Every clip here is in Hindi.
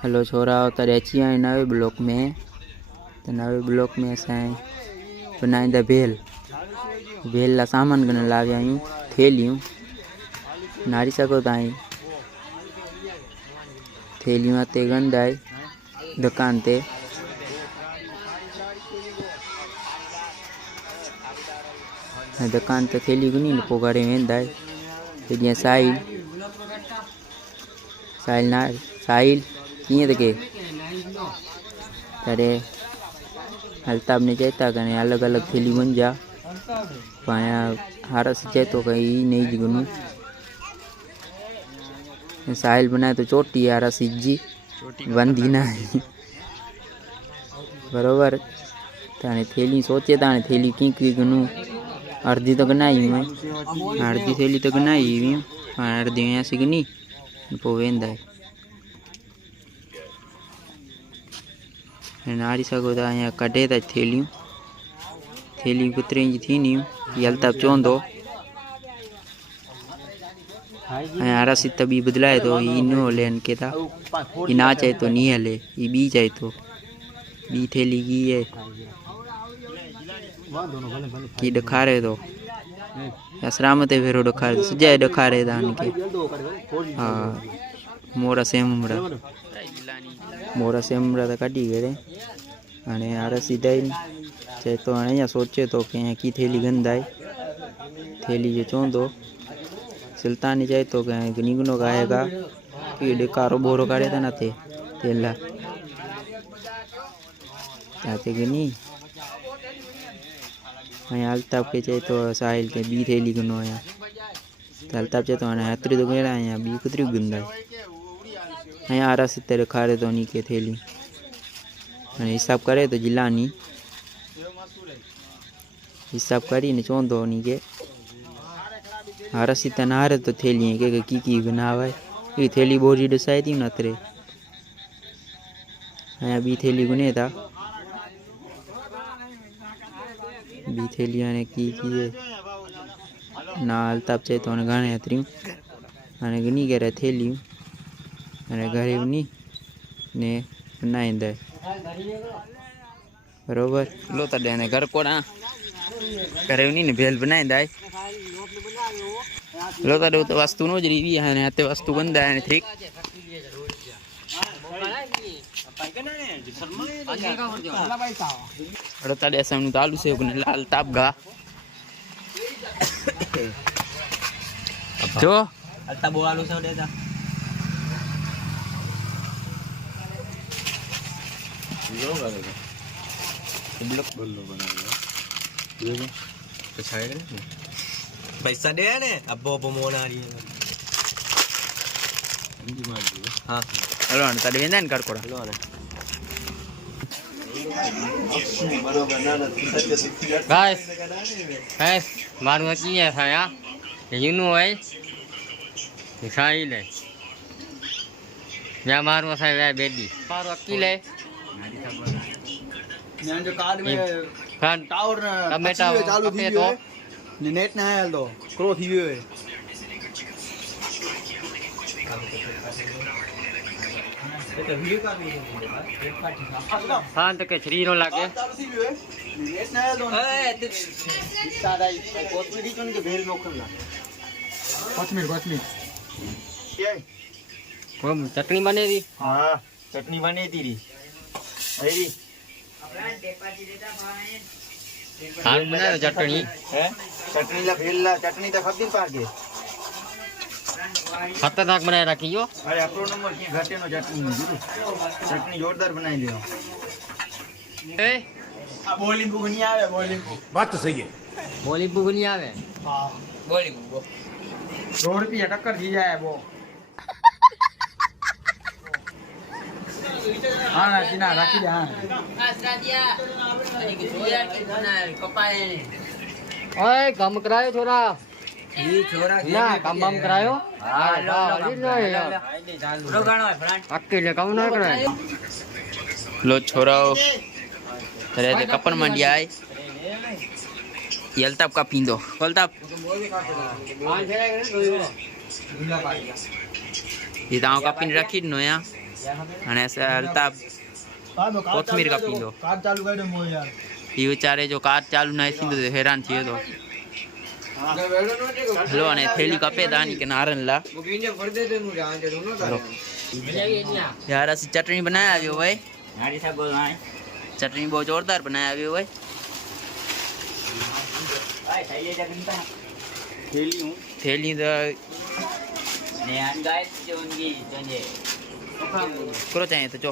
हेलो छोरा तर अची आए नवे ब्लॉक में। तो नवे ब्लॉक में असां बनाईंदा भेल ला सामान गण लाव्या आहियूं थेलियूं नारी सघो ताईं थेलियूं हिते गंदा आहे दुकान ते। दुकान ते थेली गुनी न पोइ घरे वेंदा आहे। त जीअं साहिल कीअं त के अरे अल्ताब ने चेता कने अलग अलग थेली मुंजा पाया हारस चेतो कई नहीं जी गुनू साहिल बनाए तो चोटी यार सिज्जी बंदी ना बरोबर। ताने थेली सोचे ताने थेली की गुनू अर्धी तो गनाई मैं अर्धी थेली तो गनाई हुई अर्धी में सिगनी पोवेंदा है नारी सगो था यहाँ कटे था थेलियूं कुतरे जी थी नहीं अल्ताब चवंदो रसी तभी बदलाए तो इनो लेन के था ये ना चाहे तो नहीं हले ये बी चाहे तो बी थेली की है की डखारे तो असरामते फेरो डखारे सजाए डखारे था इनके। हाँ मोरा सेमरा तो कटी गए हाँ यार सीधा ही चाहे तो हाँ या सोचे तो कि की थेली गंदा है थेली जो चवंदो सुल्तानी चाहे तो निगनो गाएगा कि डकारो बोरो करे था ना थे तेला जाते गनी हाँ अल्ताब के चाहे तो साहिल के बी थेली गनो आया तो अल्ताब चाहे तो हाँ हतरी तो गेड़ा यहाँ बी कुतरी गंदा है हाँ आरा सितर खारे तो नहीं के थेली हाँ हिसाब करे तो जिलानी हिसाब करी ने चवंदो नहीं के हारसी तन हारे तो थेली के की बनावे ये थेली बोरी डसाई थी न अतरे हाँ बी थेली गुने था बी थेली ने की है ना अल्ताब चाहे तो घणे हतरियूं हाँ गनी करे थेलियूं हाँ घरे वनी ने बनाईंदा बरोबर लो तॾहिं घर कोड़ा घरे वनी ने भेल बनाईंदा लो तॾहिं तो वस्तु नो जरी भी है हते वस्तु गंदा है ठीक अरे तॾहिं असां तालू से लाल ताबगा जो अल्ता बोआलू से देता यो करेगा ब्लॉक बोलो बना लिया ये तो छाएगा पैसा दे ने अब वो मोना रही है हां हेलो ने तड़े वेंदा ने कर कोड़ा हेलो ने गाइस मारू की है थाया यू नो है साहिल है या मारू है बेबी मारू अकेले मैं जो कार्ड में खान टावर टमेटा चालू थी तो नेट ना है तो क्रो थी है हाँ तो के शरीर लागे नेट ना है तो ए सादा कोथमीरी चन के भेल मोखला कोथमीर ये वो चटनी बने दी हां चटनी बने थी री अरे हाल बनायो चटनी है चटनी ला भेल ला चटनी तो खप दिन पार के खतरनाक बनाए रखी हो अरे अपनो नंबर की घटे नो चटनी जोरदार बनाई दियो ए आ बोली बुगनी आवे बोली बात तो सही है बोली बुगनी आवे हां बोली बुगो 2 रुपया टक्कर दी जाए वो हाँ ना जीना राखी दे हाँ ओए काम करायो छोरा ये छोरा ना काम करायो अकेले काम ना करायो लो छोरा रे ते कपन मंडिया है ये अल्ताब का पींदो अल्ताब ये दाव का पिन रखी नो या અને અલ્તાફ કોથમીર કાપી દો કાર ચાલુ કરી દો મો યાર એ વિચારે જો કાર ચાલુ ના થी तो हैरान थी तो हेलो અને થેલી કાપે દાની के नारन ला यार असि चटनी बनाया आव्यो भाई गाड़ी साहब बोल रहा है चटनी बहुत जोरदार बनाया आव्यो भाई भाई थैली जगनता थैली हूं थेली तो ने अन गाइस जो उनकी जंजे करो चाहिए तो जो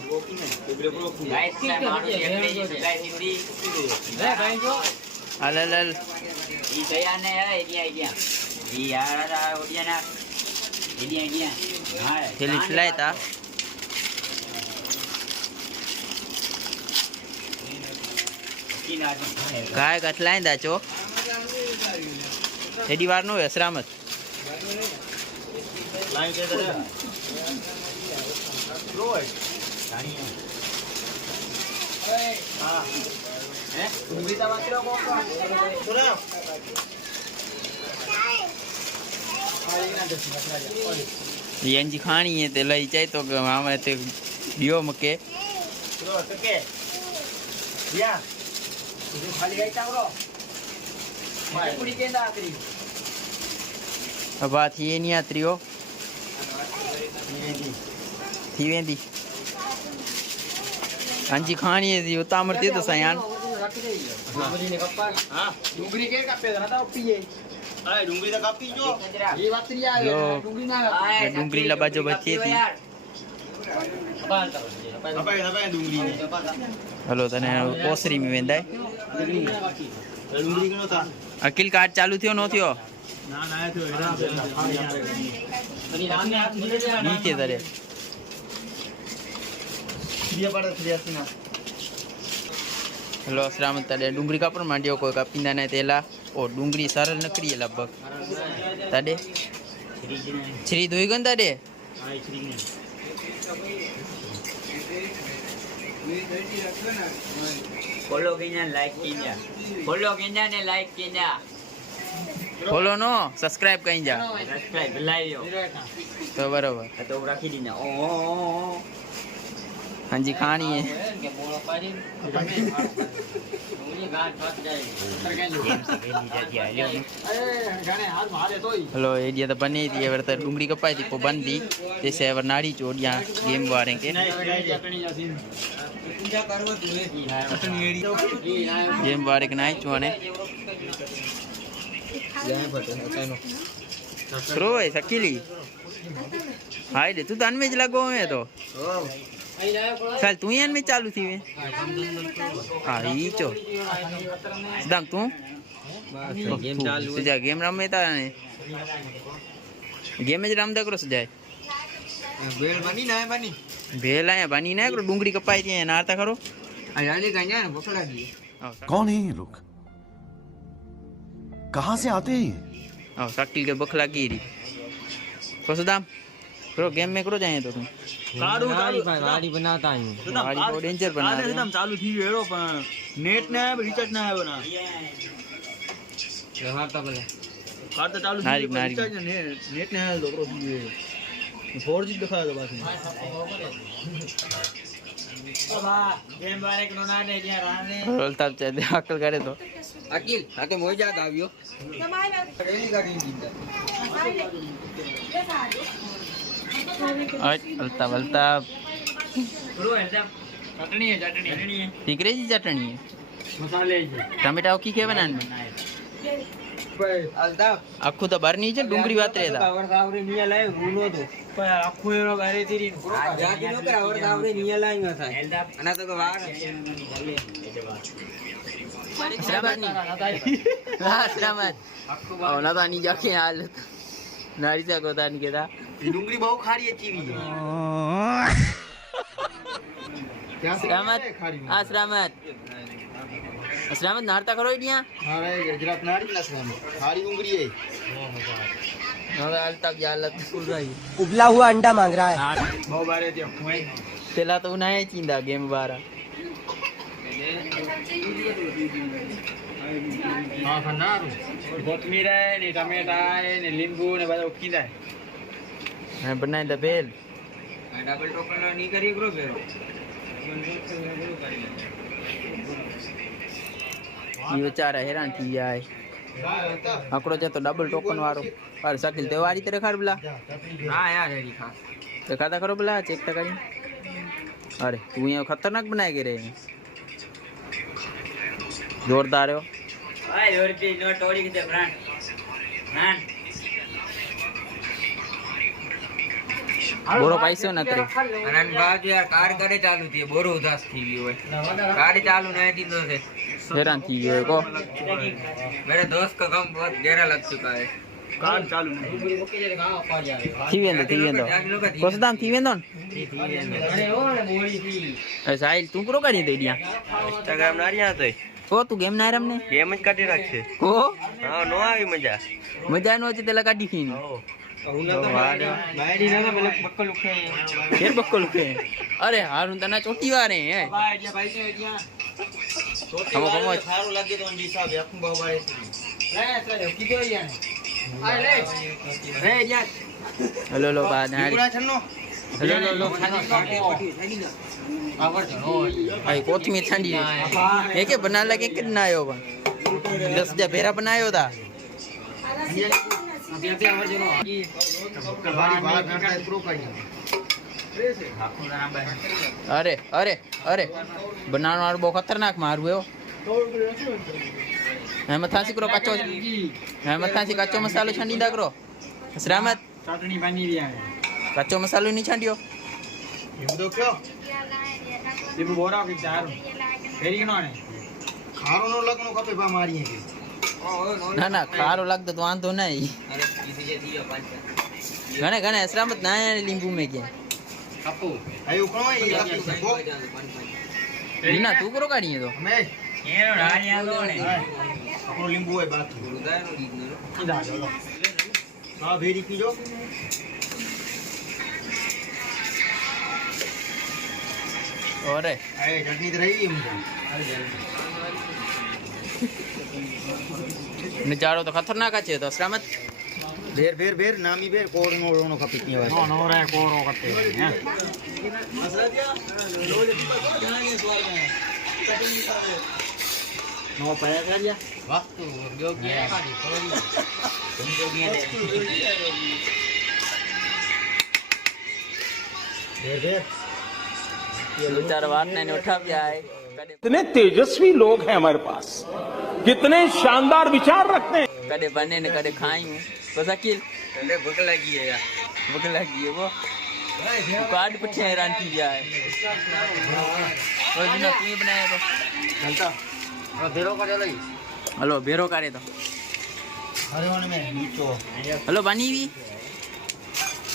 गाइस का मारो एकले गाइस इंडी ले भाई जो अल ई गया ने है आइडिया ई यार ओडिया ना आइडिया हां थेली खिलाए था काय कटलाय दाचो एडी वार नो असरामत लाइन दे दे रोय हां हैं उंगली बात करो सुनो यांजी खानी है ते लई जाए तो मामा ते दियो मके सुनो सके या तुझे खाली गई ता ब्रो मैं पूरी के ना करी अब बात ये नहीं आती हो थी वेंदी अंजी खानी है जी उतामर दे तो सयान डुंगरी ने कप्पा हां डुंगरी के कापे ना तो पीए अरे डुंगरी तो कापी जो ये बात नहीं आ डुंगरी ना डूंगरी लबा जो बची थी apa डुंगरी ने हेलो तने पोसरी में वेंदा डुंगरी कनो था अकिल कार्ड चालू थियो नो थियो ना ना तो एरा तनी नाम ने हाथ धीरे दे नीचे दरे दिया पड़ा दिया सीना हेलो अस्सलाम तडे डूंगरी कापर मांडियो कोई कापिंदा ने तेला ओ डूंगरी सरल नकरी लगभग तडे श्री दोई गंदा दे हां श्री ने फॉलो कीजा लाइक कीजा फॉलो कीजा ने लाइक कीजा फॉलो नो सब्सक्राइब कहीं जा सब्सक्राइब लाइयो तो बराबर तो रखी दीना ओ हाँ जी खानी है हेलो ये तो बनी थी एवर तो डूंगरी कपाई थी को बन दी जैसे एवर नाड़ी चोड़िया गेम वारे के गेम वारे के नाई चुआने रोए सकीली हाय दे तू तन में ज लगो है तो साल तू यान में चालू थी वे हां ई चो दम तू गेम चालू सुजा गेम रमे ता ने गेम ज रमदा करो सुजाय बेल बनी ना बनी भेल आया बनी ना करो डूंगरी कपाई थी नारता करो आयाली गंजा ने भूख लगी कौन है ये लोग कहां से आते हैं ओ शक्ति के भूख लगी री को सुदाम करो गेम में करो जाए तो तू काडू गाड़ी बनाता हूं गाड़ी को डेंजर बना दे एकदम चालू थी हेरो पण नेट ने रिचार्ज ना आयो ना हां तो भले कार्ड तो चालू थी रिचार्ज ने नेट ने आयो तो 4G दिखाया तो बात में बाबा गेम बारे को ना ने दिया राने रोलता चाहे अकल करे तो अकिल आके मोई जाग आवियो रेली गाड़ी दीदा अलता अलता ब्रो एकदम चटनी है टिकरे जी चटनी है मसाले जी टमेटा की के बनाने अलता आखू तो बार नीचे डूंगरी बात रे दा और सावरे निया लाए रूनो तो पर आखू एरो गारे तीरी जाती नो कर और सावरे निया लाएंगा था अना तो के वार सलामत ओ ना तो नहीं जाके हाल नारी से कोता नहीं केदा डूंगरी बहु खारी अच्छी भी है क्या सलामत असलामत असलामत नारता करो इडिया अरे गुजरात नारी ना सलामत खारी डूंगरी है હવે હાલ તક હાલત ફૂલ રહી उबला हुआ अंडा मांग रहा है बहु बारे दियो खुए પેલા તો ઉનાય ચીંદા ગેમ વાળા हां खनारू कोथमीर है ने टमेटा है ने लींबू ने બધું કીધા મેં બનાવી દે ભેલ डबल टोकन नहीं करिए ब्रो फेरो ये बेचारा हैरान थी जाए आकड़ो चे तो डबल टोकन वारो पर शकील ते वारी तेरे खार बला हां यार रेडी खास तो खाता करो बला चेक तो करी अरे तू ये खतरनाक बनाए के रे जोरदार हो भाई और की नो टोड़ी के ब्रांड ब्रांड बोरो पैसे न तेरे अनन बात यार कार करे चालू थी बोरो उदास थी भी होय गाड़ी चालू नहीं थी तो से हैरान थी गयो को मेरे दोस्त का काम बहुत गहरा लग चुका है कार चालू नहीं थी वेंदो कोसदाम थी वेंदो अरे ओ ने बोली थी ए साहिल तू करो करी दे दिया इंस्टाग्राम ना रिया तो को तू गेम ना रमने गेम ज काटी રાખશે को हां नो આવી મજા मजा नो चे तेला काटी खीन બાયડી ના પેલે બક્કલ ઉખે फिर बक्कल के अरे हारून तना चोटी वारे हैं બા એટલે ભાઈ છે ત્યાં हम हम સારું લાગે તો હિસાબ આપું બાબાએ લે ચાલે કીધો યાર આ લે રે યાર हेलो लो बाद પૂરા છન્નો हेलो लो આવર ચલો आई कोथमीर ठंडी है के बना लगे कि ना आयो बा 10 जा भेरा बनायो था अभी अभी आवर चलो बारी बाला करता प्रो करियो अरे अरे अरे बनाने वाला बहुत खतरनाक मारू है मैं मथा करो कच्चो मैं मथा कच्चो मसालो छंडी दा करो श्रामत चटनी बनी रही है कच्चो मसालो नहीं छंडियो ये तो क्यों ये बोरा के चार फेरी के नोने खारो नो लगनो कपे बा मारी है ना ना खारो लगतो तो वांधो नहीं अरे किसी जे दियो पांच घणे घणे श्रामत ना लींबू में के कपो आयो कोण है ये को लीना तू करो काढी तो मैं ये डालिया दो ने આપણો લીંબુ હોય બાકી ગુરુદાયનો લીંબુ કીધા ચલો હા ભેરી પીજો अरे अरे चटनी तो रही मुझे नजारो तो खतरनाक है तो श्रामत भेर भेर भेर नामी भेर कोड़ नो रोनो का पिटनी वाला नो रे कोड़ो करते हैं मसला दिया लो जे जाने सवाल में चटनी सारे नो पाया कर दिया वास्तु जो किया है खाली तुम जो किया है भेर भेर ये बेचारा बात नहीं उठा भी आए कितने तेजस्वी लोग हैं हमारे पास कितने शानदार विचार रखते हैं कदे बने ने कदे खाई हूं बस अकील ठंडे भूख लगी है यार भूख लगी है वो काट पीछे हैरान की जाए और बिना तू ही बनाया तो चलता और भेरो का चलो हेलो भेरो करे तो अरे वन में नीचो हेलो बनी भी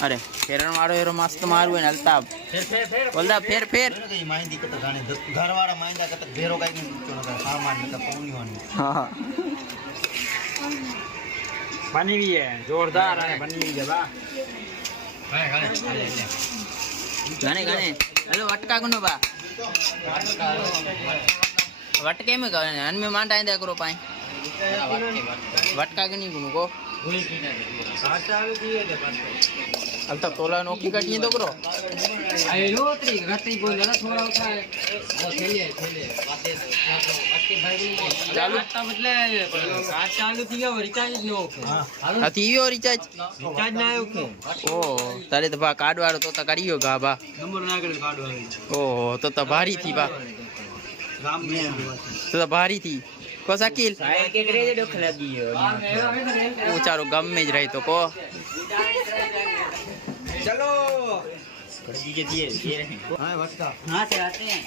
अरे फेरण वारो एरो मस्त मारू है अल्ताब फिर बोलदा फेर तो ये माइंदी के तो गाने घर वाला माइंदा का तो भेरो का ही नीचो ना सामान में तो पौनी होनी हां बनी हुई है जोरदार है बनी हुई है बा गाने गाने हेलो वटका गुनो बा वटके में गाने अन में मांडा इंदा करो पाए वटका गनी गुनो को अल्ताब तोला नौकी कटिए तो करो आई रोत्री घटी को जरा थोड़ा उठा है वो खेले बातें चालू मतलब कार्ड चालू थी गया रिचार्ज नो ओके हां अथी यो रिचार्ज रिचार्ज ना ओके ओ तारे तो बा कार्ड वालो तो करियो गा बा नंबर ना कर कार्ड वाले ओ तो भारी थी बा गाम में तो भारी थी को शकील साय के करे दुख लगी है वो चारो गम में ज रही तो को चलो कर दीजिए दिए ये रहे हां वटका हां से आते हैं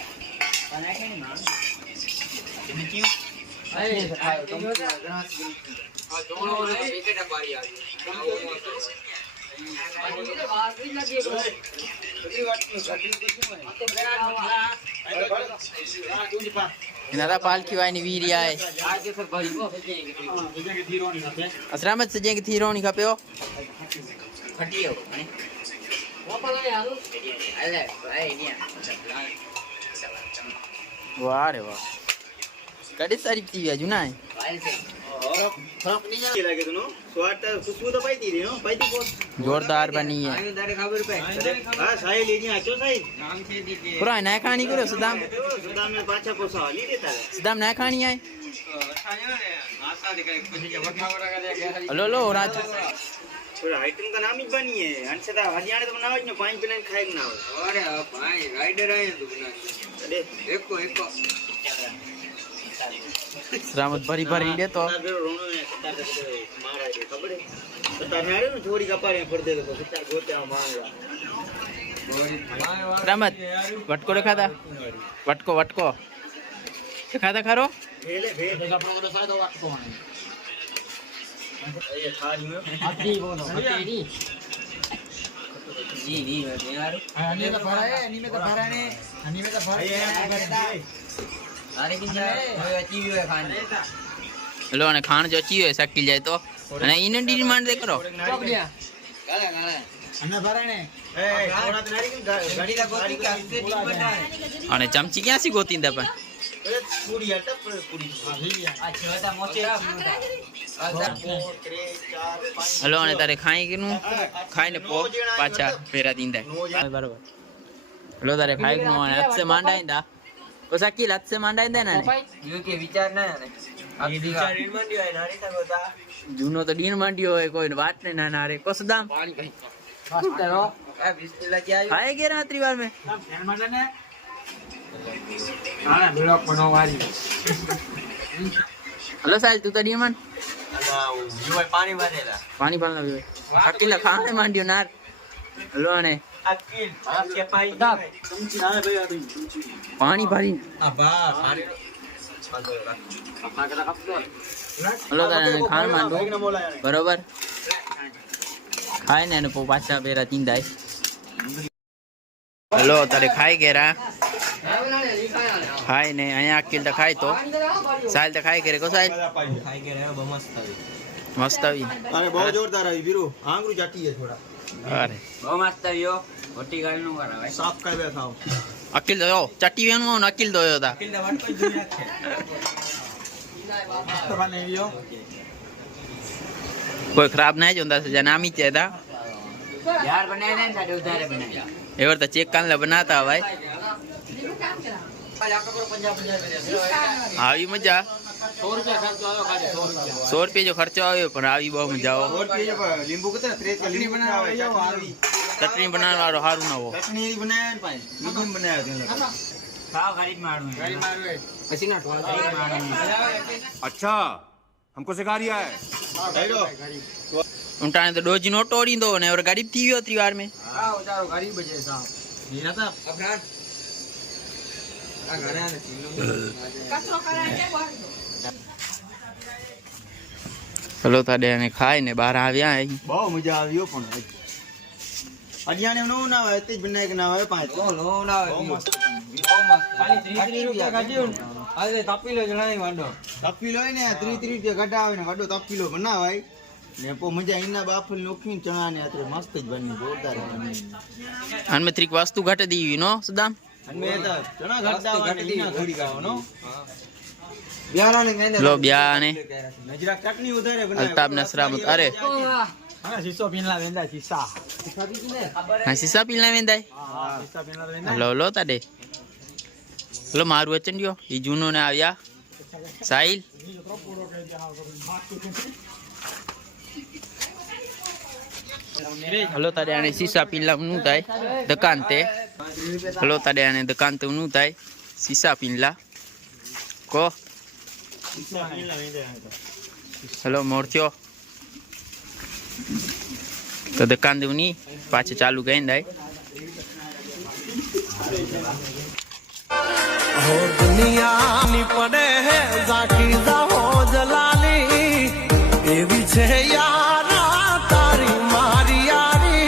बना के नहीं मार क्यों अरे खाओ तुम हां दोनों वाले विकेट पारी आ गई इनारा पालकी वाई नी वीरिया है असरामत से जेंग थी रोनी खपियो खटियो वाह रे वाह कड़ी तारीफ थी है जुना है फर्क नहीं आ लगे तुनो स्वाद खुशबू तो पाई थी रे नो पाई थी को जोरदार बनी है आयो तारे खबर पे हां साई लेनी आचो साई नाम से दीजिए पूरा ना खानी करो सदाम सुदाम में पाछा पोसा ली देता है सदाम ना खानी है आशा दिखाई कुछ वठावड़ा का हेलो लो राज और आइटम का नाम ही बनी है अंशदा हरियाणा तो बनावे ने पानी पिलाने खाए ना अरे भाई राइडर आए तू बना अरे एको एको रामत भरी भरी ले तो रोनो ने मारा है खबर है तो तारे ने छोड़ी कपारे पड़ दे तो कितना गोते मांगा रामत वटको देखा था वटको वटको देखा था खरो भेले भेल कपड़ों को सादो वटको ये थाली में आती बोलो आती नहीं जी नहीं यार अन्य तो भरा है अन्य में तो भरा ने अन्य में तो भरा है अरे की जाए अच्छी भी है खाने हेलो ने खान जो अच्छी है शक्ल जाए तो અને ઈને ડિમાન્ડ દે કરો ચોકડિયા કાલે કાલે અને ભરે ને એ થોડા નારી ગાડી લા ગોતી કે આતે ટીમ બનાય અને ચમચી ક્યાંથી ગોતીંદા પણ એ પૂરી અટપ પૂરી આ છેટા મોચે हेलो ने तारे खाई के नु खाई ने पो पाछा फेरा दींदा बराबर हेलो तारे खाई नु हाथ से मांडाईंदा तो साकी हाथ से मांडाईंदा ना यो के विचार ना ने ये विचार इन मंडियो है नारी ता गोता जूनो तो डीन मांडियो है कोई बात ने ना ना रे कोसदाम पानी कहीं फास्ट करो ए बिस्मिल्लाह क्या आयो खाए के रात्रि बार में फैन मारले ने हां ब्लॉक बनवारी हेलो साल तू तो डीन मान यो पानी भरेला पानी भरना भी अकेला खाने मांडियो नार हेलो ने अकील आप के पाई तुमची ना भैया तुम पानी भरी अबा पानी हेलो तारे खान मांडो बरोबर खाए ने पो पाछा बेरा तींदा हेलो तारे खाई गेरा खाई ने अया अकेल तो खाई तो साल तो खाई करे को साल खाई के रहे हो मस्त है मस्त આવી अरे बहुत जोरदार है वीरू आंगरू जाती है थोड़ा अरे बहुत मस्त है यो रोटी गाल नु करा भाई साफ कर दे खाओ अकिल दो चट्टी वेनु न अकिल दो था अकेले वाट कोई दूर रखे तो बने यो कोई खराब नहीं जोंदा से जनामी चेदा यार बनाए ने साडे उधारे बनाया एवर तो चेक कान ले बनाता भाई આવી મજા 100 रुपया खर्च आयो खाली 100 रुपया 100 रुपया जो खर्चो आयो पण આવી બહુ મજા આવે 100 रुपया लींबू कितना 3 का लींबू बनावे चटनी बनाने वालो हारू ना हो चटनी बनाया ने पाए लींबू बनाया थे खाओ खरीद मारू ऐसी ना खरीद मारू अच्छा हमको सिखा रिया है हेलो उंटाने तो डोजी नो तोड़ींदो ने और गरीब थी वियो त्रिवार में हां उतारो गरीब बजे साहब ये ना था अपना आ घरे ने कचरो कराए हेलो ताडे ने खाई ने बाहर આવ્યા અહીં બહુ મજા આવ્યો પણ અડિયાને નો ના આવે તે જ બનાય કે ના આવે પાંચ નો ના આવે બહુ મસ્ત ખાલી 30 રૂપિયા કાઢ્યો આજે તપી લો જણાય વાડો તપી લો ને 30 રૂપિયા કઢાવે ને વાડો તપી લો બનાવાય ને પો મજા ઇના બાફલ નોખીને ચણા ને આત્રે મસ્ત જ બની જોરદાર બની અનમત્રિક વસ્તુ ઘટ દીવી નો સદામ અને તો ચણા ઘટાવા ને ઇના થોડી ગાવો નો ब्यारा ने कहने लो ब्या ने नजरा चटनी उधारे बनाया अल्ताफ नसरामत अरे हां शीशो पीनला वेंदा शीशा शीशा पी ने हां शीशा पीला वेंदा हां शीशा पीनला वेंदा हेलो लो ताडे हेलो मारू वचनडियो ई जूनो ने આવ્યા સાહિલ हेलो ताडे आने शीशा पीला नु थाय दुकान ते हेलो ताडे आने दुकान ते नु थाय शीशा पीला को हेलो मोरथियो तो दुकान देवनी पाछे चालू कहीं दाई हो दुनिया नी पड़े है जाकी जा हो जलाली एवी छे यारा तारी मारी यारी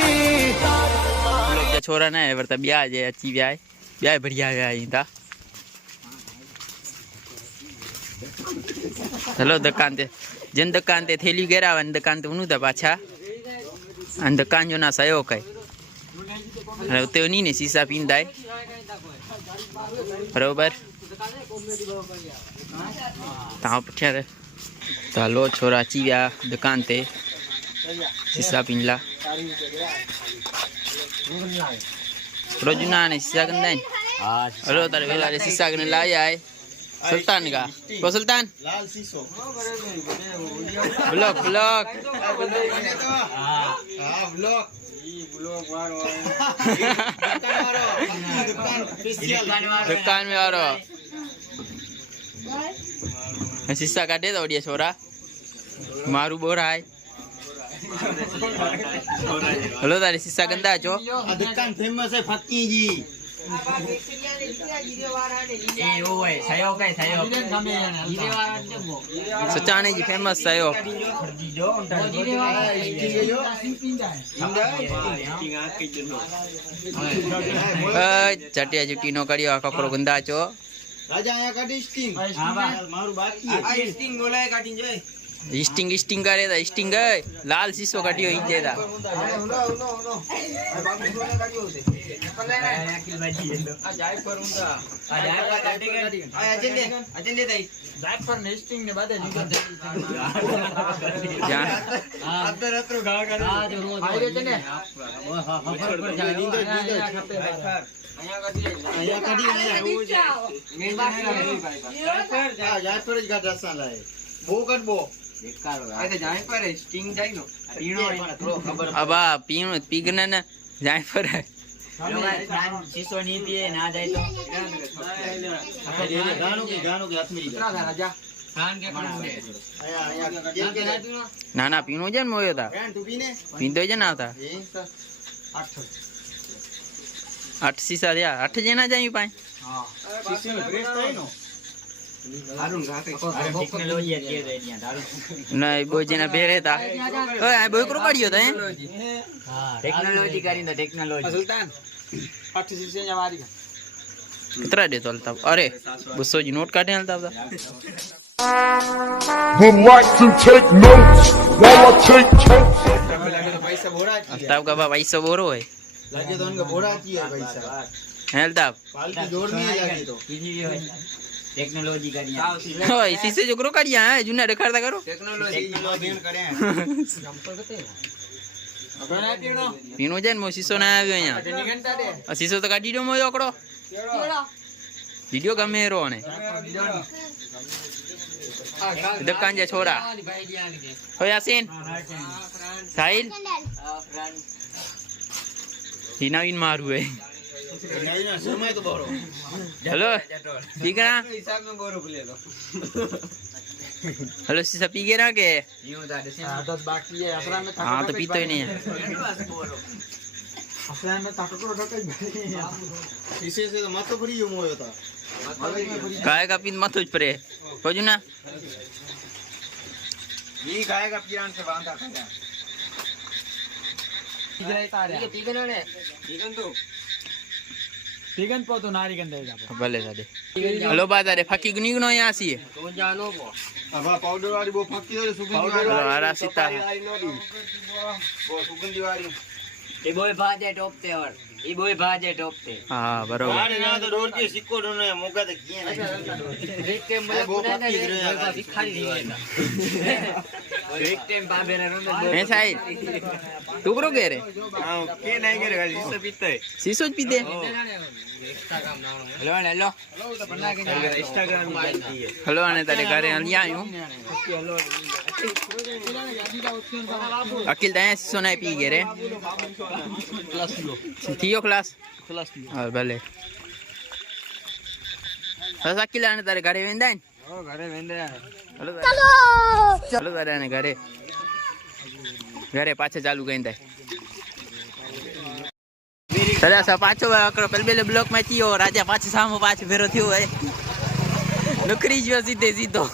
लोग छोरा ना है वर्ता ब्याह जे अच्छी ब्याह बढ़िया गया ही था हेलो दुकान ते जन दुकान ते थैली गेरावा ने दुकान ते उनु था पाछा अन दुकान जो ना सयो कई अरे उते उनी ने शीशा पींदा है बरोबर ताऊ पठिया रे तो हलो छोरा अची विया दुकान ते शीशा पिंजला थोड़ा जूना ने शीशा कंदा आहिनि हलो तारे वेला रे शीशा कने लाया है सुल्तान का को सुल्तान लाल शीशो ब्लॉक ब्लॉक हां ब्लॉक दुकान में आ रहा शीशा काटे तो ओडिया छोरा मारू बोरा है हेलो तारे शीशा गंदा छो आ दुकान फेमस है फक्की जी सचाने जी फेमस सायो चटिया जुटी नो करियो कपड़ो गंदा छो राजा आया काटी स्टिंग मारू बाकी है स्टिंग बोलाय काटी जोय स्टिंग स्टिंग करे ता स्टिंग लाल शीशो काटियो ई देदा अब पीणो पीगने न जाए पर शीशो नहीं पिए ना जाए तो गानों के हाथ में राजा खान के ना ना पीणो जन मोयो था तू पीने पींदो जन आता 8 शीशा दिया 8 जना जाई पाए हां शीशे में ब्रेक था नो दारू का टेक्नोलॉजी है दिया दारू नहीं बो जना बेरे था ओए आ बो करो काढियो था हां टेक्नोलॉजी करिंदा टेक्नोलॉजी सुल्तान 8 शीशे जवारी का कितना दे तो हलता अरे 200 जी नोट काटे हलता था Would like to take notes while I take totes. पैसा भोरा हलता का बा पैसा बोरो है लगे तो उनका भोरा की है पैसा हलता पालकी जोड़ नहीं लगी तो टेक्नोलॉजी करिया ओए शीशे जो करो काढिया है जुना रखरता करो टेक्नोलॉजी करे पीणो जन मो शीशो ना आव्यो अहिया शीशो तो काढी दो मो ओकड़ो वीडियो गमेरो ने दुकान जा छोरा हो यासीन साहिल ही नवीन मारू है समय तो बोरो हेलो पीगरा हिसाब में बोरो बोले तो हेलो शीशा पीगरा के यूं दा आदत बाकी है असरा में हां तो पीतो ही नहीं है असरा में ताकतो ढकई शीशे से तो मत भरी यूं होयो था गाय का पीन मत परे हो जुना ये गाय का पीरान से बांधा था ये पीगन पो तो नारी गंदे जा भले सादे हेलो बाजारे फकी गुनी गुनो यहाँ सी तो जानो वो अब पाउडर वाली वो फक्की वाली सुगंधी वाली हरा सीता वो सुगंधी वाली ये बोय भाजे टोपते और ये बोय भाजे टोपते हां बरोबर अरे ना तो रोड के सिक्को दोनों मोगा तो किए ना देख के मुझे वो पुना फक्की ने रे दिखाई नहीं देता एक टाइम बाबे रे ए साहिल तू करो के रे हां के नहीं करे गाली सब पीते शीशो ज पीते हेलो हेलो तो बना के इंस्टाग्राम में चलती है हेलो आने तारे घरे लिया आयो अकिल दया शीशो नहीं पी गे रे थियो क्लास हां भले बस अकिल आने तारे घरे वेंदा आहिनि ओ घरे वेंदे हेलो हेलो तारे आने घरे घरे पाछे चालू कईंदा सदा सा पाछो आकड़ो पलबेले ब्लॉक में थियो राजा पाछे सामो पाछे फेरो थियो है नौकरी जो सीधे सीधो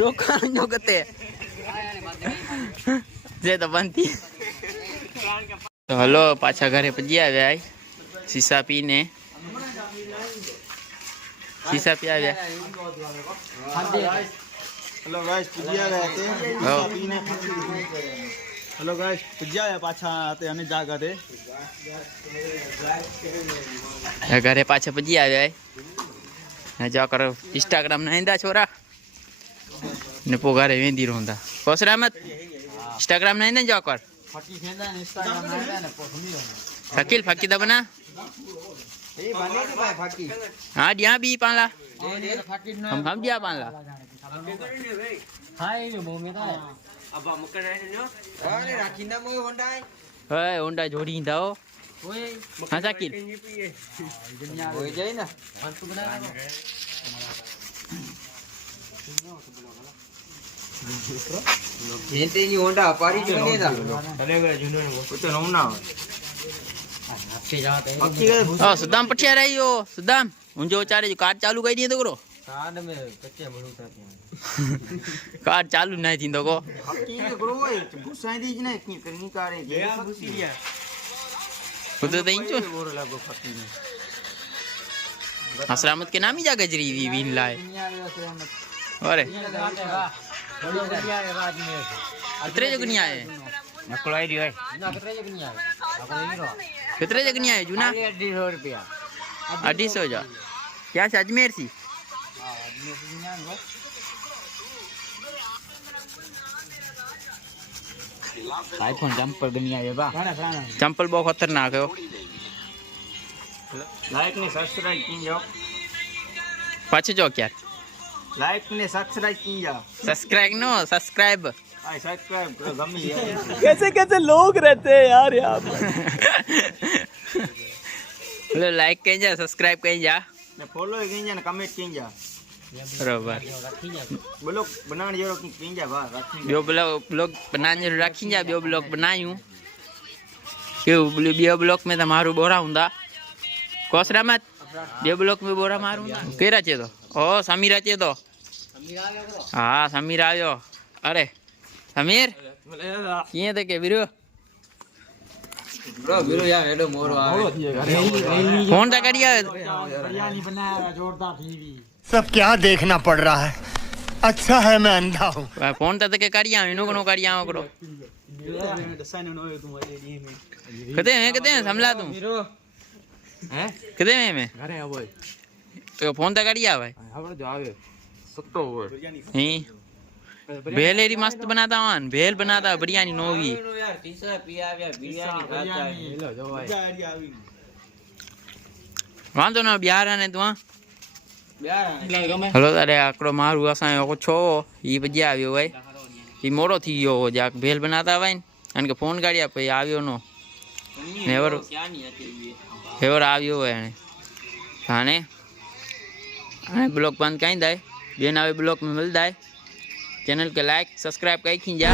रोकाण जो कते जे तो बनती तो हेलो पाछा घरे पजी आव्या शीशा पीने शीशा पी आव्या हेलो गाइस पुजिया गए थे हाँ। पीने हेलो गाइस पुजिया है पाछा आते अने जागा दे घरे पाछे पजी आव्या है जाकर इंस्टाग्राम नहींदा छोरा ने पोगारे वेंदी रोंदा कोसरामत इंस्टाग्राम नहीं ना जाकर फकी खेंदा ने इंस्टाग्राम में ने पोखमी हो फकील फकी दा बना ए बने के भाई फकी हाँ दिया भी पाला फकी हम दिया पाला हाय में मो में ता अब मुकर रहे नो अरे राखीना मोय होंडाई ओए होंडा जोड़ी दाओ ओए हाँ शकील हो जाए ना अंत बना gente ni honda pari chune da चलेगा जुनो को तो नमना अच्छे जाते हैं ओ सुदाम पटिया रही हो सुदाम उन जो चारे जो कार्ड चालू कर दिए तो करो कार्ड में कच्चे बड़ूता थे कार्ड चालू नहीं थी तो को हकी करो भूसाई दी ने की करनी कारे ये भूसी दिया खुद तो इंचो बोर लागो फकी में असरामत के नाम ही जा गजरी वीन लाए अरे कितने जगनी आए नकलाई दी है कितने जगनी आए जूना 150 रुपया 250 जा क्या से अजमेर सी आईफोन जंपर गनी आए बा चंपल बहुत खतरनाक है लाइक ने सब्सक्राइब की जाओ पाछे जो क्या लाइक ने सब्सक्राइब की जाओ subscribe no subscribe I subscribe करो गमी है कैसे कैसे लोग रहते हैं यार यहाँ लो लाइक कहीं जा सब्सक्राइब कहीं जा मैं फॉलो की जा कमेंट की जा बराबर ब्लॉग बनाने जरो की जा बा रखी बियो ब्लॉग बनाने रखी जा बियो ब्लॉग बनायूं क्यों बियो ब्लॉग में तो मारू बोरा हुंदा कोसरा मत बियो ब्लॉग में बोरा मारू केरा चे तो ओ समीर चे तो हाँ समीर आयो अरे समीर किए थे के वीरो ब्रो वीरो यार एडो मोरो आ फोन ता करिया बिरयानी बनाया जोरदार टीवी सब क्या देखना पड़ रहा है अच्छा है मैं अंधा हूँ फोन ता के करिया इनो कोनो करिया करो किते हैं समला तू हैं किते में घरे आवो तो फोन ता करिया भाई हमरो जो आवे सत्तो हो नहीं भेल एरी मस्त बनाता हूँ भेल बनाता बिरयानी नोवी यार तीसरा पिया बिरयानी खाता है लो जो भाई वांधो न बिहार ने तू बियार हलो तारे आकड़ो मारू असां ओछो ई बज्या आव्यो भाई ई मोड़ो थी गयो हो जाक भेल बनाता भाई अन के फोन काढिया पे आव्यो नो नेवर फेवर आव्यो है हाने हाने ब्लॉग बंद कहीं दाए बेन आवे ब्लॉग में मिल दाए चैनल के लाइक सब्सक्राइब कई खींचा